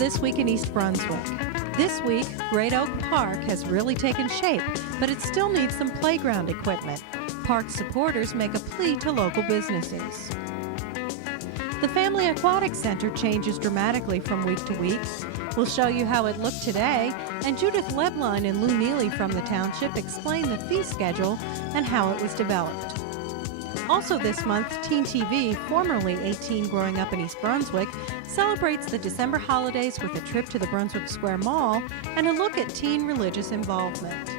This Week in East Brunswick. This week, Great Oak Park has really taken shape, but it still needs some playground equipment. Park supporters make a plea to local businesses. The Family Aquatic Center changes dramatically from week to week. We'll show you how it looked today, and Judith Lebline and Lou Neely from the township explain the fee schedule and how it was developed. Also this month, Teen TV, formerly 18 Growing Up in East Brunswick, celebrates the December holidays with a trip to the Brunswick Square Mall and a look at teen religious involvement.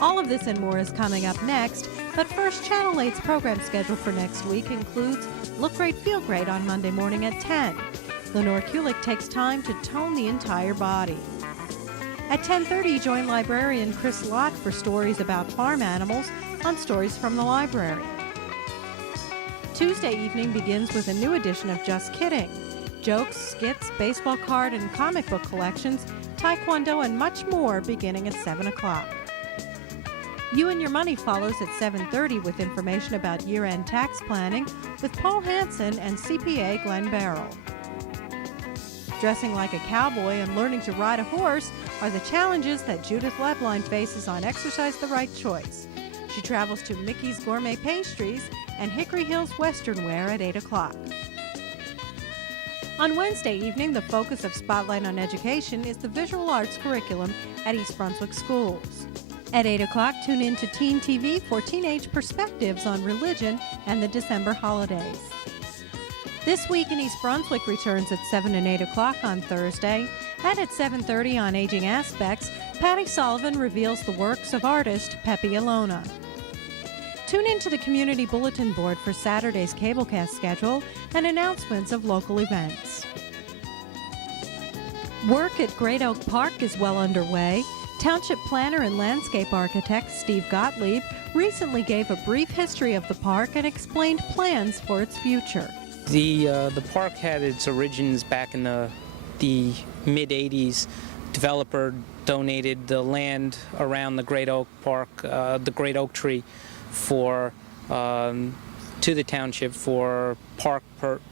All of this and more is coming up next, but first, Channel 8's program schedule for next week includes Look Great, Feel Great on Monday morning at 10. Lenore Kulik takes time to tone the entire body. At 10:30, join librarian Chris Lott for stories about farm animals on Stories from the Library. Tuesday evening begins with a new edition of Just Kidding. Jokes, skits, baseball card and comic book collections, taekwondo, and much more beginning at 7 o'clock. You and Your Money follows at 7:30 with information about year-end tax planning with Paul Hansen and CPA Glenn Barrell. Dressing like a cowboy and learning to ride a horse are the challenges that Judith Lebline faces on Exercise the Right Choice. She travels to Mickey's Gourmet Pastries and Hickory Hills Western Wear at 8 o'clock. On Wednesday evening, the focus of Spotlight on Education is the visual arts curriculum at East Brunswick schools. At 8 o'clock, tune in to Teen TV for teenage perspectives on religion and the December holidays. This Week in East Brunswick returns at 7 and 8 o'clock on Thursday, and at 7:30 on Aging Aspects, Patty Sullivan reveals the works of artist Pepe Alona. Tune in to the Community Bulletin Board for Saturday's cablecast schedule and announcements of local events. Work at Great Oak Park is well underway. Township planner and landscape architect Steve Gottlieb recently gave a brief history of the park and explained plans for its future. The park had its origins back in the mid-'80s. Developer donated the land around the Great Oak Park, the Great Oak Tree, to the township for park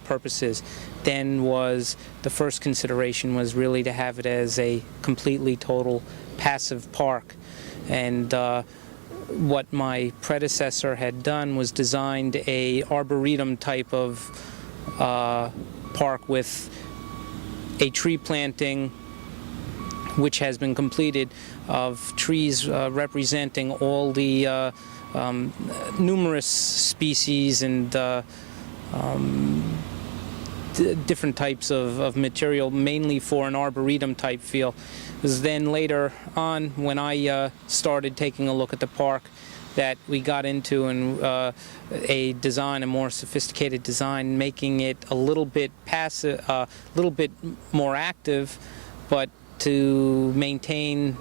purposes. Then the first consideration was really to have it as a completely total passive park. And what my predecessor had done was designed a arboretum type of park with a tree planting which has been completed of trees representing all the numerous species and different types of material, mainly for an arboretum type feel. It was then later on when I started taking a look at the park that we got into a more sophisticated design, making it a little bit passive, a little bit more active, but to maintain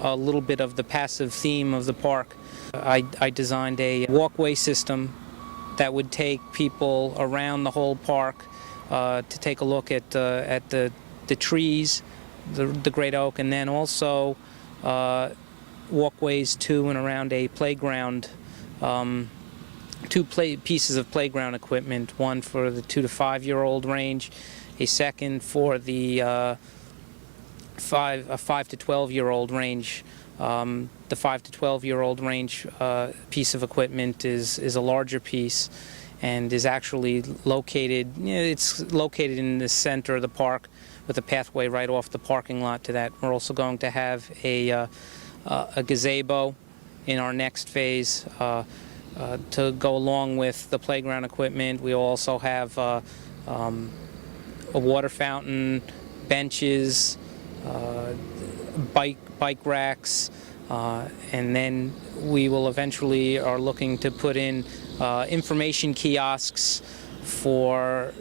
a little bit of the passive theme of the park. I designed a walkway system that would take people around the whole park to take a look at the trees, the Great Oak, and then also walkways to and around a playground, two pieces of playground equipment, one for the 2 to 5 year old range, a second for the 5 to 12 year old range. The 5 to 12 year old range piece of equipment is a larger piece and is actually located, it's located in the center of the park with a pathway right off the parking lot to that. We're also going to have a gazebo in our next phase to go along with the playground equipment. We also have a water fountain, benches, bike racks, and then we will eventually are looking to put in information kiosks for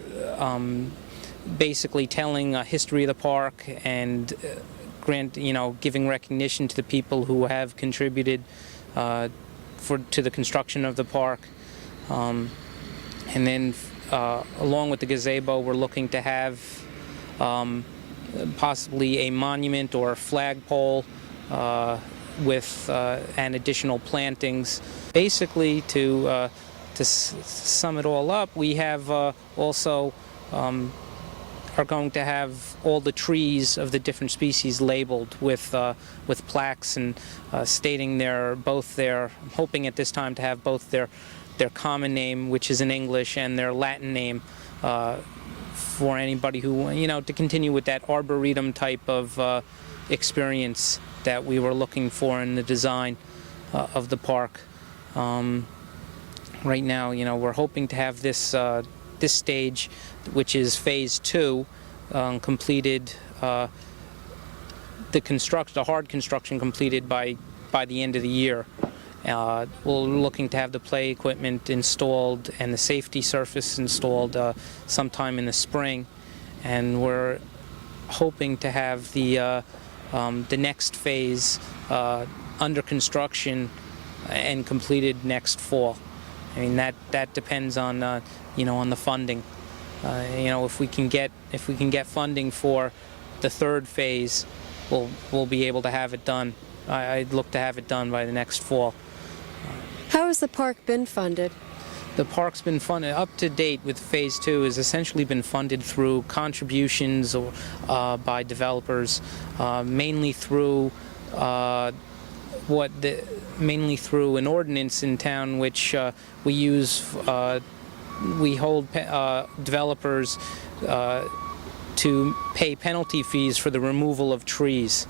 basically telling a history of the park and giving recognition to the people who have contributed to the construction of the park. And then along with the gazebo, we're looking to have possibly a monument or a flagpole with and additional plantings. Basically, to sum it all up, we have also are going to have all the trees of the different species labeled with plaques and stating I'm hoping at this time to have both their common name, which is in English, and their Latin name, for anybody who, to continue with that arboretum type of experience that we were looking for in the design of the park. Right now, we're hoping to have this stage, which is phase 2, completed. The hard construction completed by the end of the year. We're looking to have the play equipment installed and the safety surface installed sometime in the spring, and we're hoping to have the next phase under construction and completed next fall. I mean, that depends on on the funding. If we can get funding for the third phase, we'll be able to have it done. I'd look to have it done by the next fall. How has the park been funded? The park's been funded up to date with phase 2 has essentially been funded through contributions or by developers, mainly through mainly through an ordinance in town which we use. We hold developers to pay penalty fees for the removal of trees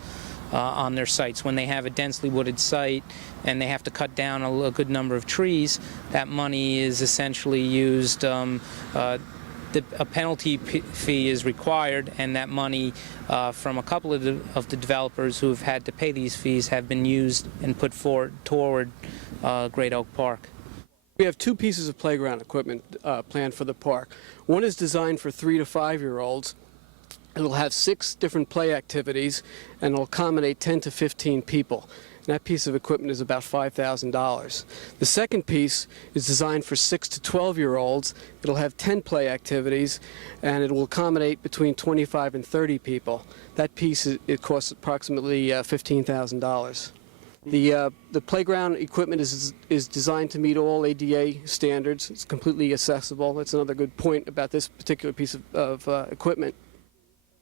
on their sites. When they have a densely wooded site and they have to cut down a good number of trees, that money is essentially used. A penalty fee is required, and that money from a couple of the developers who have had to pay these fees have been used and put forward toward Great Oak Park. We have 2 pieces of playground equipment planned for the park. One is designed for 3 to 5-year-olds. It'll have 6 different play activities, and it'll accommodate 10 to 15 people. And that piece of equipment is about $5,000. The second piece is designed for 6 to 12-year-olds. It'll have 10 play activities, and it will accommodate between 25 and 30 people. That piece, it costs approximately $15,000. The playground equipment is designed to meet all ADA standards. It's completely accessible. That's another good point about this particular piece of equipment.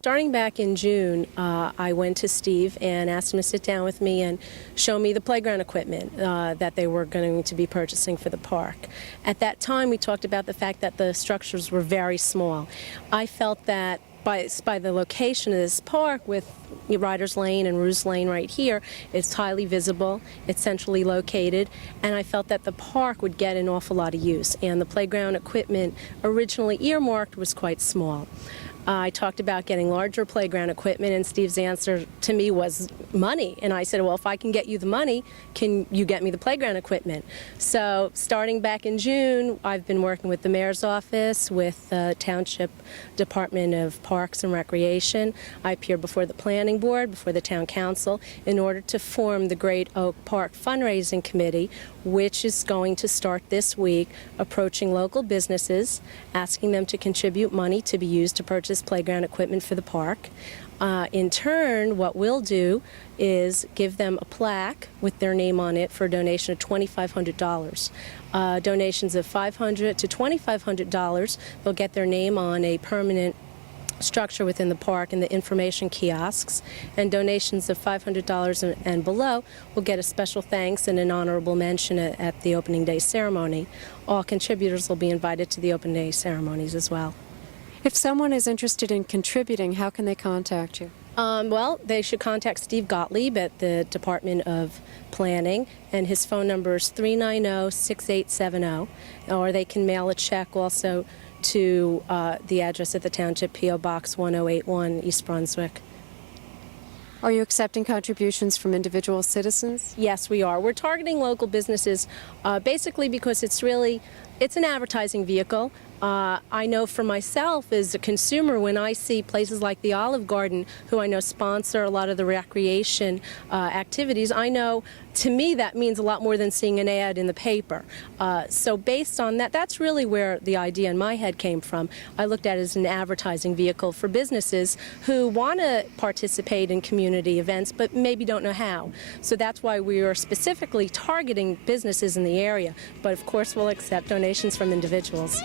Starting back in June, I went to Steve and asked him to sit down with me and show me the playground equipment that they were going to be purchasing for the park. At that time, we talked about the fact that the structures were very small. I felt that by the location of this park with Riders Lane and Ruse Lane right here, it's highly visible, it's centrally located, and I felt that the park would get an awful lot of use, and the playground equipment originally earmarked was quite small. I talked about getting larger playground equipment, and Steve's answer to me was money. And I said, well, if I can get you the money, can you get me the playground equipment? So starting back in June, I've been working with the Mayor's Office, with the Township Department of Parks and Recreation. I appeared before the Planning Board, before the Town Council, in order to form the Great Oak Park Fundraising Committee, which is going to start this week, approaching local businesses, asking them to contribute money to be used to purchase playground equipment for the park. In turn, what we'll do is give them a plaque with their name on it for a donation of $2,500. Donations of $500 to $2,500, they'll get their name on a permanent structure within the park and the information kiosks, and donations of $500 and below will get a special thanks and an honorable mention at the opening day ceremony. All contributors will be invited to the opening day ceremonies as well. If someone is interested in contributing, how can they contact you? Well, they should contact Steve Gottlieb at the Department of Planning, and his phone number is 390-6870, or they can mail a check also to the address at the Township, P.O. Box 1081, East Brunswick. Are you accepting contributions from individual citizens? Yes, we are. We're targeting local businesses basically because it's an advertising vehicle. I know for myself as a consumer, when I see places like the Olive Garden, who I know sponsor a lot of the recreation activities, I know to me that means a lot more than seeing an ad in the paper. So based on that, that's really where the idea in my head came from. I looked at it as an advertising vehicle for businesses who want to participate in community events but maybe don't know how. So that's why we are specifically targeting businesses in the area. But of course we'll accept donations from individuals.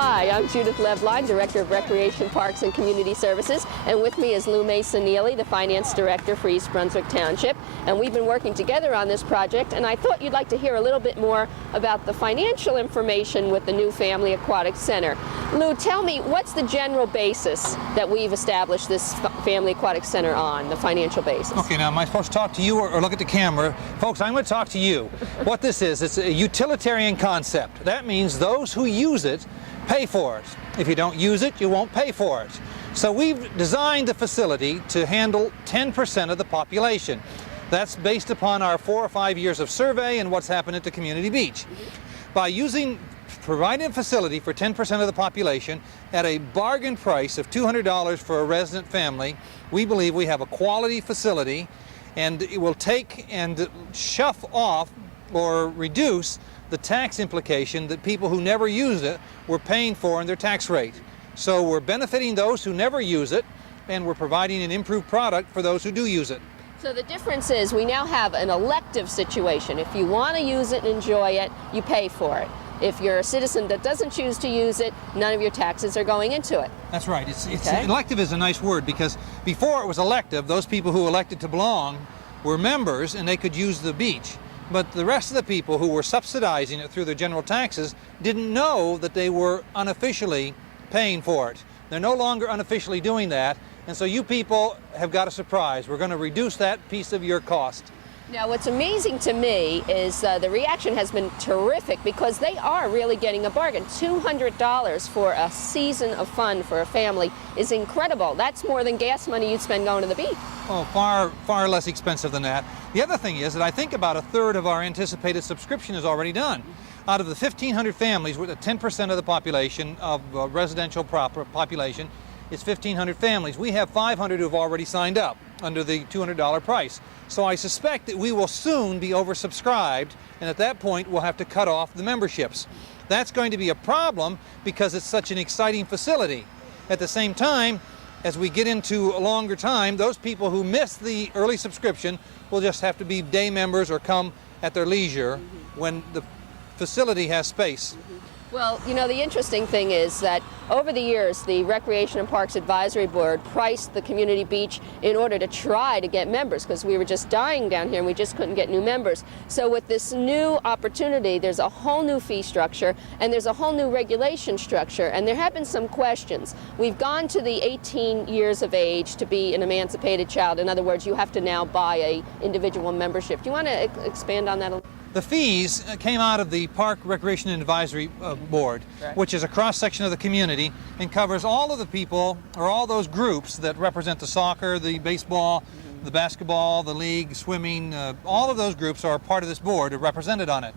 Hi, I'm Judith Levline, Director of Recreation, Parks, and Community Services, and with me is Lou Mason-Neely, the Finance Director for East Brunswick Township, and we've been working together on this project, and I thought you'd like to hear a little bit more about the financial information with the new Family Aquatic Center. Lou, tell me, what's the general basis that we've established this Family Aquatic Center on, the financial basis? Okay, now am I supposed to talk to you or look at the camera? Folks, I'm going to talk to you. What this is, it's a utilitarian concept. That means those who use it pay for it. If you don't use it, you won't pay for it. So we've designed the facility to handle 10% of the population. That's based upon our 4 or 5 years of survey and what's happened at the community beach. By providing a facility for 10% of the population at a bargain price of $200 for a resident family, we believe we have a quality facility, and it will take and shove off or reduce the tax implication that people who never use it were paying for in their tax rate. So we're benefiting those who never use it, and we're providing an improved product for those who do use it. So the difference is we now have an elective situation. If you want to use it and enjoy it, you pay for it. If you're a citizen that doesn't choose to use it, none of your taxes are going into it. That's right. Elective is a nice word, because before it was elective, those people who elected to belong were members and they could use the beach. But the rest of the people who were subsidizing it through their general taxes didn't know that they were unofficially paying for it. They're no longer unofficially doing that, and so you people have got a surprise. We're going to reduce that piece of your cost. Now, what's amazing to me is the reaction has been terrific, because they are really getting a bargain. $200 for a season of fun for a family is incredible. That's more than gas money you'd spend going to the beach. Oh, far less expensive than that. The other thing is that I think about a third of our anticipated subscription is already done. Out of the 1,500 families, with 10% of the population of residential population, it's 1,500 families. We have 500 who have already signed up under the $200 price. So I suspect that we will soon be oversubscribed, and at that point we'll have to cut off the memberships. That's going to be a problem because it's such an exciting facility. At the same time, as we get into a longer time, those people who miss the early subscription will just have to be day members or come at their leisure when the facility has space. Well, you know, the interesting thing is that over the years, the Recreation and Parks Advisory Board priced the community beach in order to try to get members, because we were just dying down here and we just couldn't get new members. So with this new opportunity, there's a whole new fee structure and there's a whole new regulation structure, and there have been some questions. We've gone to the 18 years of age to be an emancipated child. In other words, you have to now buy a individual membership. Do you want to expand on that a little? The fees came out of the Park Recreation and Advisory Board, which is a cross-section of the community and covers all of the people, or all those groups that represent the soccer, the baseball, the basketball, the league, swimming. All of those groups are part of this board, are represented on it.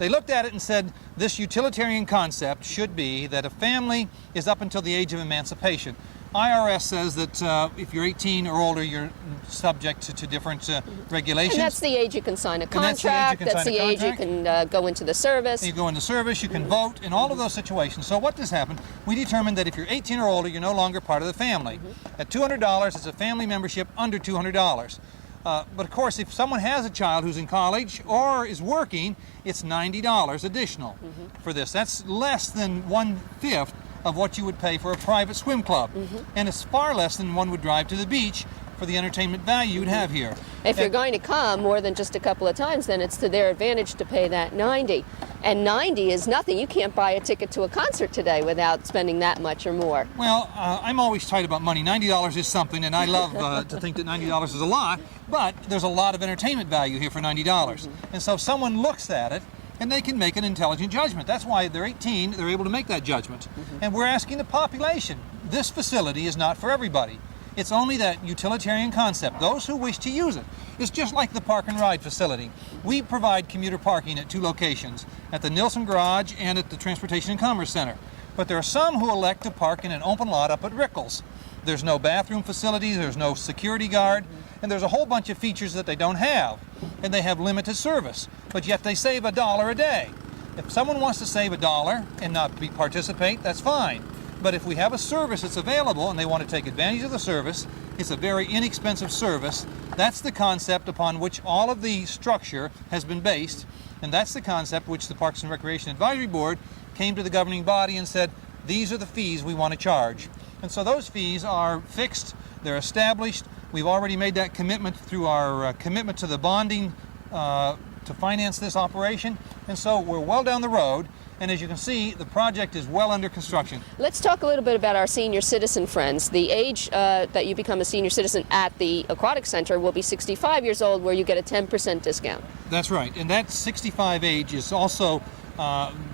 They looked at it and said this utilitarian concept should be that a family is up until the age of emancipation. IRS says that if you're 18 or older, you're subject to different regulations. And that's the age you can sign a contract. That's the age you can go into the service. You go into service, you can vote, in all of those situations. So what does happen? We determined that if you're 18 or older, you're no longer part of the family. At $200, it's a family membership under $200. But of course, if someone has a child who's in college or is working, it's $90 additional for this. That's less than 1/5 of what you would pay for a private swim club. And it's far less than one would drive to the beach for the entertainment value you'd have here. If you're going to come more than just a couple of times, then it's to their advantage to pay that $90. And $90 is nothing. You can't buy a ticket to a concert today without spending that much or more. Well, I'm always tight about money. $90 is something, and I love to think that $90 is a lot, but there's a lot of entertainment value here for $90. And so if someone looks at it, and they can make an intelligent judgment. That's why they're 18, they're able to make that judgment. And we're asking the population. This facility is not for everybody. It's only that utilitarian concept, those who wish to use it. It's just like the park and ride facility. We provide commuter parking at 2 locations, at the Nilsson Garage and at the Transportation and Commerce Center. But there are some who elect to park in an open lot up at Rickles. There's no bathroom facility, there's no security guard, and there's a whole bunch of features that they don't have. And they have limited service, but yet they save $1 a day. If someone wants to save $1 and not participate, that's fine. But if we have a service that's available and they want to take advantage of the service, it's a very inexpensive service. That's the concept upon which all of the structure has been based, and that's the concept which the Parks and Recreation Advisory Board came to the governing body and said, these are the fees we want to charge. And so those fees are fixed, they're established. We've already made that commitment through our commitment to the bonding to finance this operation. And so we're well down the road. And as you can see, the project is well under construction. Let's talk a little bit about our senior citizen friends. The age that you become a senior citizen at the Aquatic Center will be 65 years old, where you get a 10% discount. That's right. And that 65 age is also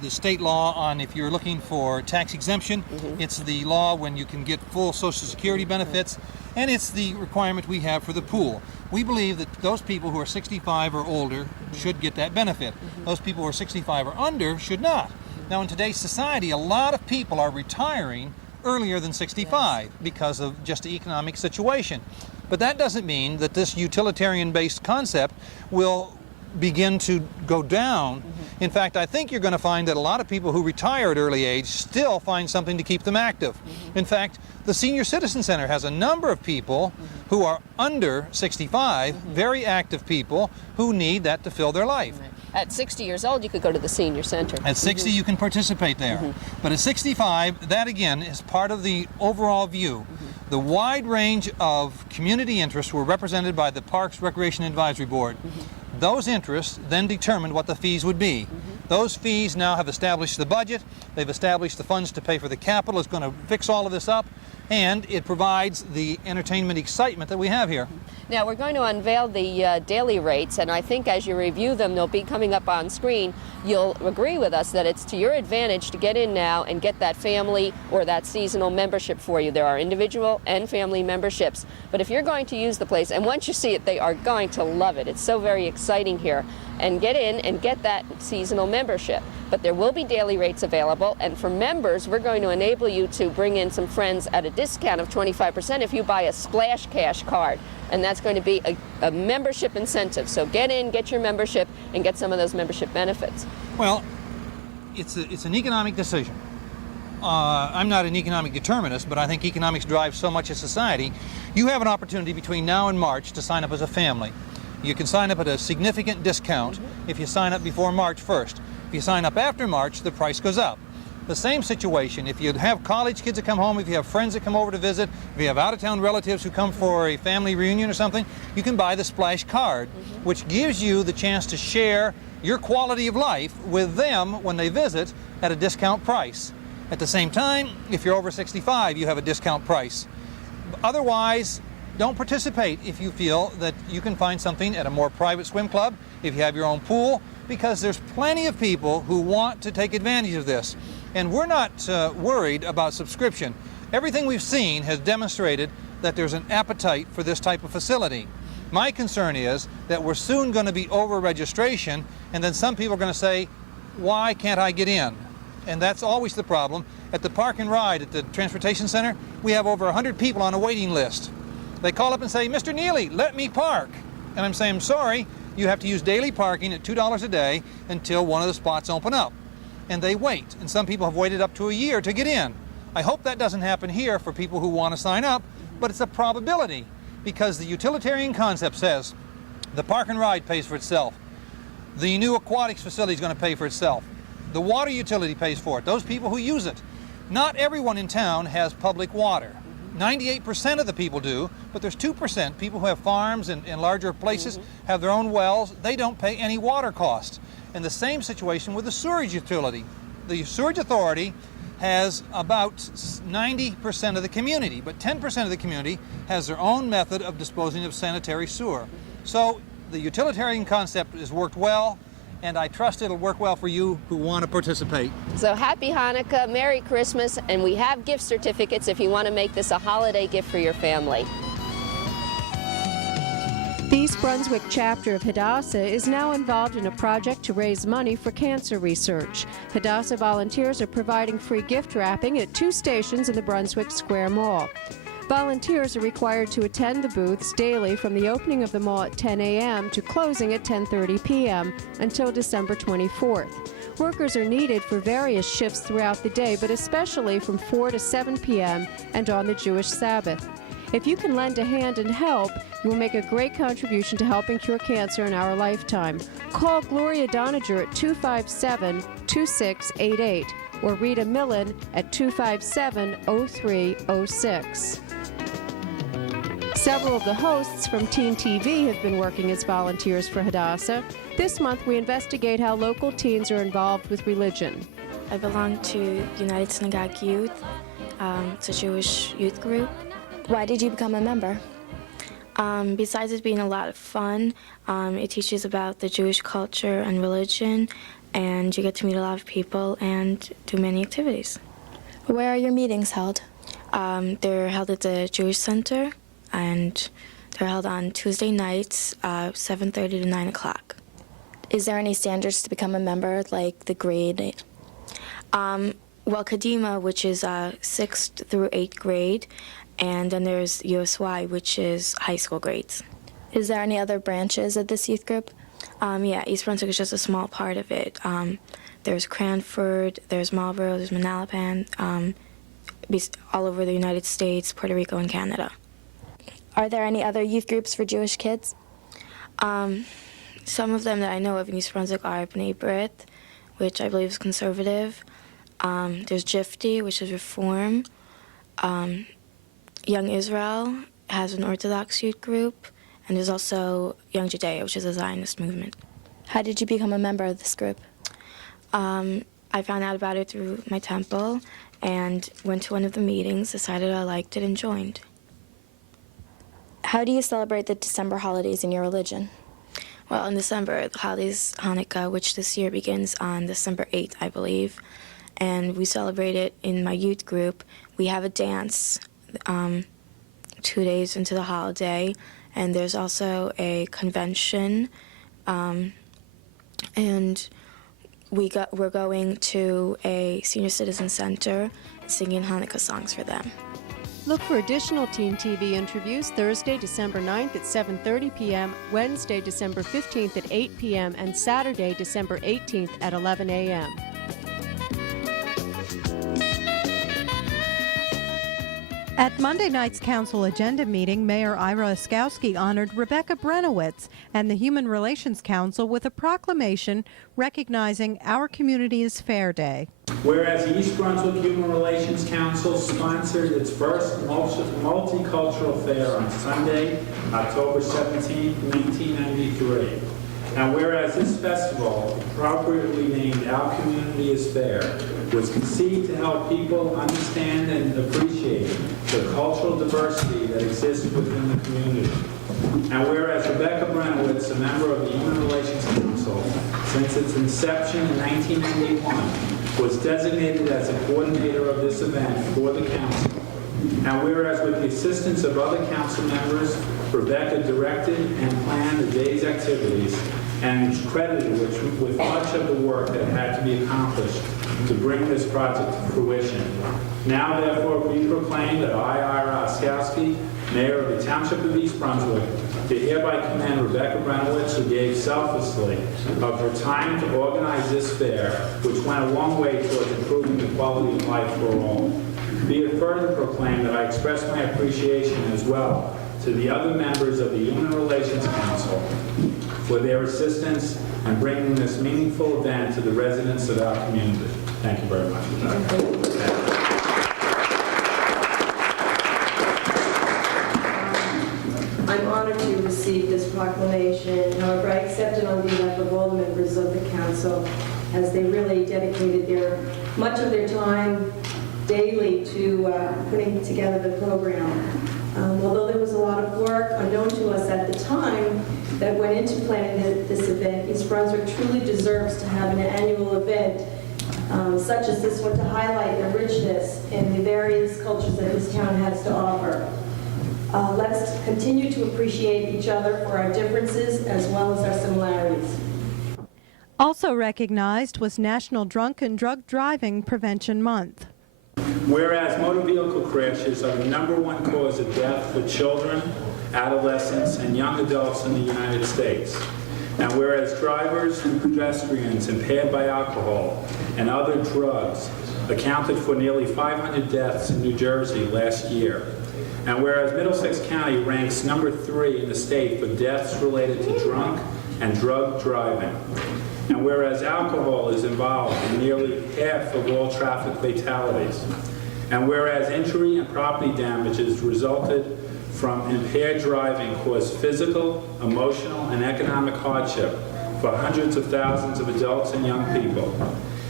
the state law on if you're looking for tax exemption. It's the law when you can get full Social Security benefits. And it's the requirement we have for the pool. We believe that those people who are 65 or older should get that benefit. Those people who are 65 or under should not. Now, in today's society, a lot of people are retiring earlier than 65 because of just the economic situation. But that doesn't mean that this utilitarian-based concept will begin to go down. In fact, I think you're going to find that a lot of people who retire at early age still find something to keep them active. In fact, the Senior Citizen Center has a number of people who are under 65, very active people who need that to fill their life. At 60 years old, you could go to the senior center. At 60, you can participate there. But at 65, that again is part of the overall view. The wide range of community interests were represented by the Parks Recreation Advisory Board. Those interests then determined what the fees would be. Those fees now have established the budget, they've established the funds to pay for the capital, it's going to fix all of this up, and it provides the entertainment excitement that we have here. Now, we're going to unveil the daily rates, and I think as you review them, they'll be coming up on screen. You'll agree with us that it's to your advantage to get in now and get that family or that seasonal membership for you. There are individual and family memberships. But if you're going to use the place, and once you see it, they are going to love it. It's so very exciting here. And get in and get that seasonal membership. But there will be daily rates available, and for members, we're going to enable you to bring in some friends at a discount of 25% if you buy a Splash Cash card. And that's going to be a membership incentive. So get in, get your membership, and get some of those membership benefits. Well, it's an economic decision. I'm not an economic determinist, but I think economics drives so much of society. You have an opportunity between now and March to sign up as a family. You can sign up at a significant discount if you sign up before March 1st. If you sign up after March, the price goes up. The same situation, if you have college kids that come home, if you have friends that come over to visit, if you have out-of-town relatives who come for a family reunion or something, you can buy the Splash card, which gives you the chance to share your quality of life with them when they visit at a discount price. At the same time, if you're over 65, you have a discount price. Otherwise, don't participate if you feel that you can find something at a more private swim club, if you have your own pool, because there's plenty of people who want to take advantage of this. And we're not worried about subscription. Everything we've seen has demonstrated that there's an appetite for this type of facility. My concern is that we're soon going to be over registration, and then some people are going to say, why can't I get in? And that's always the problem. At the Park and Ride at the Transportation Center, we have over 100 people on a waiting list. They call up and say, Mr. Neely, let me park. And I'm saying, sorry, you have to use daily parking at $2 a day until one of the spots open up. And they wait, and some people have waited up to a year to get in. I hope that doesn't happen here for people who want to sign up, but it's a probability because the utilitarian concept says the Park and Ride pays for itself. The new aquatics facility is going to pay for itself. The water utility pays for it, those people who use it. Not everyone in town has public water. 98% of the people do, but there's 2%, people who have farms and larger places, have their own wells, they don't pay any water cost. And the same situation with the sewerage utility. The sewerage authority has about 90% of the community, but 10% of the community has their own method of disposing of sanitary sewer. So the utilitarian concept has worked well, and I trust it'll work well for you who want to participate. So happy Hanukkah, Merry Christmas, and we have gift certificates if you want to make this a holiday gift for your family. The East Brunswick chapter of Haddasah is now involved in a project to raise money for cancer research. Haddasah volunteers are providing free gift wrapping at 2 stations in the Brunswick Square Mall. Volunteers are required to attend the booths daily from the opening of the mall at 10 a.m. to closing at 10:30 p.m. until December 24th. Workers are needed for various shifts throughout the day, but especially from 4 to 7 p.m. and on the Jewish Sabbath. If you can lend a hand and help, you will make a great contribution to helping cure cancer in our lifetime. Call Gloria Doniger at 257-2688 or Rita Millen at 257-0306. Several of the hosts from Teen TV have been working as volunteers for Haddasah. This month, we investigate how local teens are involved with religion. I belong to United Synagogue Youth. It's a Jewish youth group. Why did you become a member? Besides it being a lot of fun, it teaches about the Jewish culture and religion, and you get to meet a lot of people and do many activities. Where are your meetings held? They're held at the Jewish Center, and they're held on Tuesday nights, 7:30 to 9 o'clock. Is there any standards to become a member, like the grade? Well, Kadima, which is 6th through 8th grade, and then there's USY, which is high school grades. Is there any other branches of this youth group? Yeah, East Brunswick is just a small part of it. There's Cranford, there's Marlborough, there's Manalapan, all over the United States, Puerto Rico, and Canada. Are there any other youth groups for Jewish kids? Some of them that I know of in East Brunswick are B'nai B'rith, which I believe is conservative. There's Jifty, which is Reform. Young Israel has an Orthodox youth group. And there's also Young Judea, which is a Zionist movement. How did you become a member of this group? I found out about it through my temple and went to one of the meetings, decided I liked it, and joined. How do you celebrate the December holidays in your religion? Well, in December, the holidays Hanukkah, which this year begins on December 8th, I believe, and we celebrate it in my youth group. We have a dance 2 days into the holiday, and there's also a convention, and we're going to a senior citizen center singing Hanukkah songs for them. Look for additional Teen TV interviews Thursday, December 9th at 7:30 p.m., Wednesday, December 15th at 8 p.m., and Saturday, December 18th at 11 a.m. At Monday night's council agenda meeting, Mayor Ira Oskowski honored Rebecca Brenowitz and the Human Relations Council with a proclamation recognizing Our Community is Fair Day. Whereas the East Brunswick Human Relations Council sponsored its first multicultural fair on Sunday, October 17, 1993. And whereas this festival, appropriately named Our Community is Fair, was conceived to help people understand and appreciate the cultural diversity that exists within the community. And whereas Rebecca Brenowitz, a member of the Human Relations Council, since its inception in 1991, was designated as a coordinator of this event for the council. And whereas with the assistance of other council members, Rebecca directed and planned the day's activities and is credited with much of the work that had to be accomplished to bring this project to fruition. Now, therefore, we proclaim that I, Ira Oskowski, Mayor of the Township of East Brunswick, do hereby commend Rebecca Brenowitz, who gave selflessly of her time to organize this fair, which went a long way towards improving the quality of life for all. Be it further proclaimed that I express my appreciation as well to the other members of the Human Relations Council for their assistance in bringing this meaningful event to the residents of our community. Thank you very much. I'm honored to receive this proclamation. However, I accept it on behalf of all the members of the council, as they really dedicated much of their time daily to putting together the program. Although there was a lot of work unknown to us at the time that went into planning this event, East Brunswick truly deserves to have an annual event such as this one to highlight the richness in the various cultures that this town has to offer. Let's continue to appreciate each other for our differences as well as our similarities. Also recognized was National Drunk and Drug Driving Prevention Month. Whereas motor vehicle crashes are the #1 cause of death for children, adolescents, and young adults in the United States. And whereas drivers and pedestrians impaired by alcohol and other drugs accounted for nearly 500 deaths in New Jersey last year. And whereas Middlesex County ranks #3 in the state for deaths related to drunk and drug driving. And whereas alcohol is involved in nearly half of all traffic fatalities, and whereas injury and property damages resulted from impaired driving cause physical, emotional, and economic hardship for hundreds of thousands of adults and young people,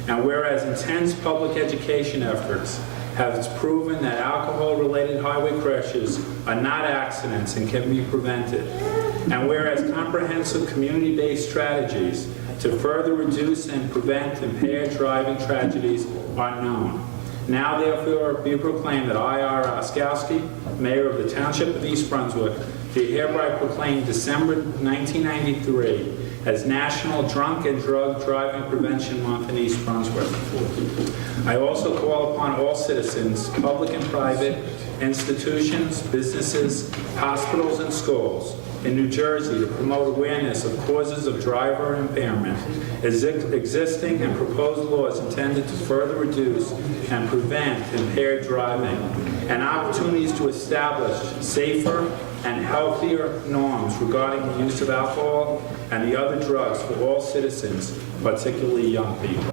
and whereas intense public education efforts have proven that alcohol-related highway crashes are not accidents and can be prevented, and whereas comprehensive community-based strategies to further reduce and prevent impaired driving tragedies are known. Now therefore be proclaimed that I, R. Oskowski, Mayor of the Township of East Brunswick, do hereby proclaim December 1993 as National Drunk and Drug Driving Prevention Month in East Brunswick. I also call upon all citizens, public and private, institutions, businesses, hospitals, and schools in New Jersey to promote awareness of causes of driver impairment, existing and proposed laws intended to further reduce and prevent impaired driving, and opportunities to establish safer and healthier norms regarding the use of alcohol and the other drugs for all citizens, particularly young people.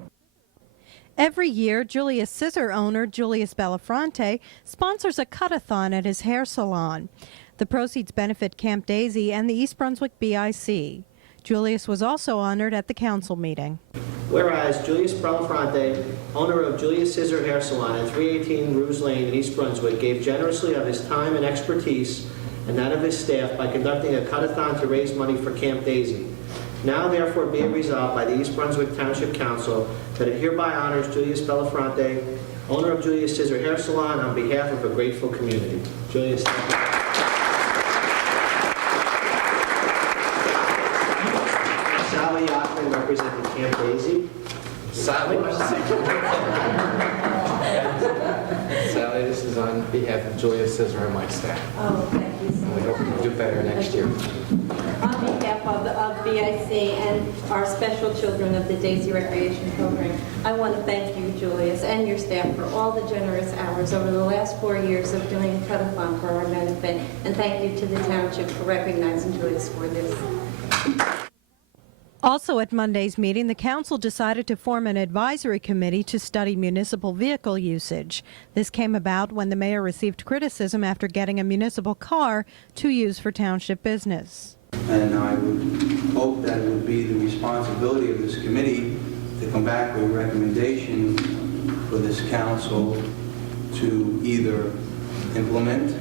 Every year, Julius Scissor owner Julius Bellafronte sponsors a cut-a-thon at his hair salon. The proceeds benefit Camp Daisy and the East Brunswick BIC. Julius was also honored at the council meeting. Whereas Julius Bellafronte, owner of Julius Scissor Hair Salon at 318 Ruse Lane in East Brunswick, gave generously of his time and expertise and that of his staff by conducting a cut-a-thon to raise money for Camp Daisy. Now therefore be it resolved by the East Brunswick Township Council that it hereby honors Julius Bellafronte, owner of Julius Scissor Hair Salon, on behalf of a grateful community. Julius, thank you. Sally Yockman, representing Camp Daisy. Sally, Sally, this is on behalf of Julius Scissor and my staff. Oh, thank you so We hope we can do better next year. On behalf of BIC and our special children of the Daisy Recreation Program, I want to thank you, Julius, and your staff for all the generous hours over the last 4 years of doing a cut-a-thon for our benefit, and thank you to the township for recognizing Julius for this. Also at Monday's meeting, the council decided to form an advisory committee to study municipal vehicle usage. This came about when the mayor received criticism after getting a municipal car to use for township business. And I would hope that it would be the responsibility of this committee to come back with a recommendation for this council to either implement,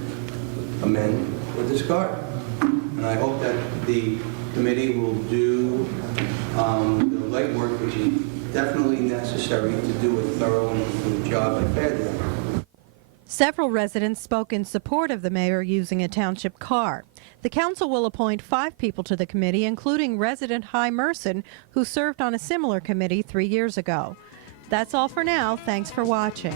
amend, or discard. And I hope that the committee will do the legwork, which is definitely necessary to do a thorough and good job like that. Several residents spoke in support of the mayor using a township car. The council will appoint 5 people to the committee, including resident Hy Merson, who served on a similar committee 3 years ago. That's all for now. Thanks for watching.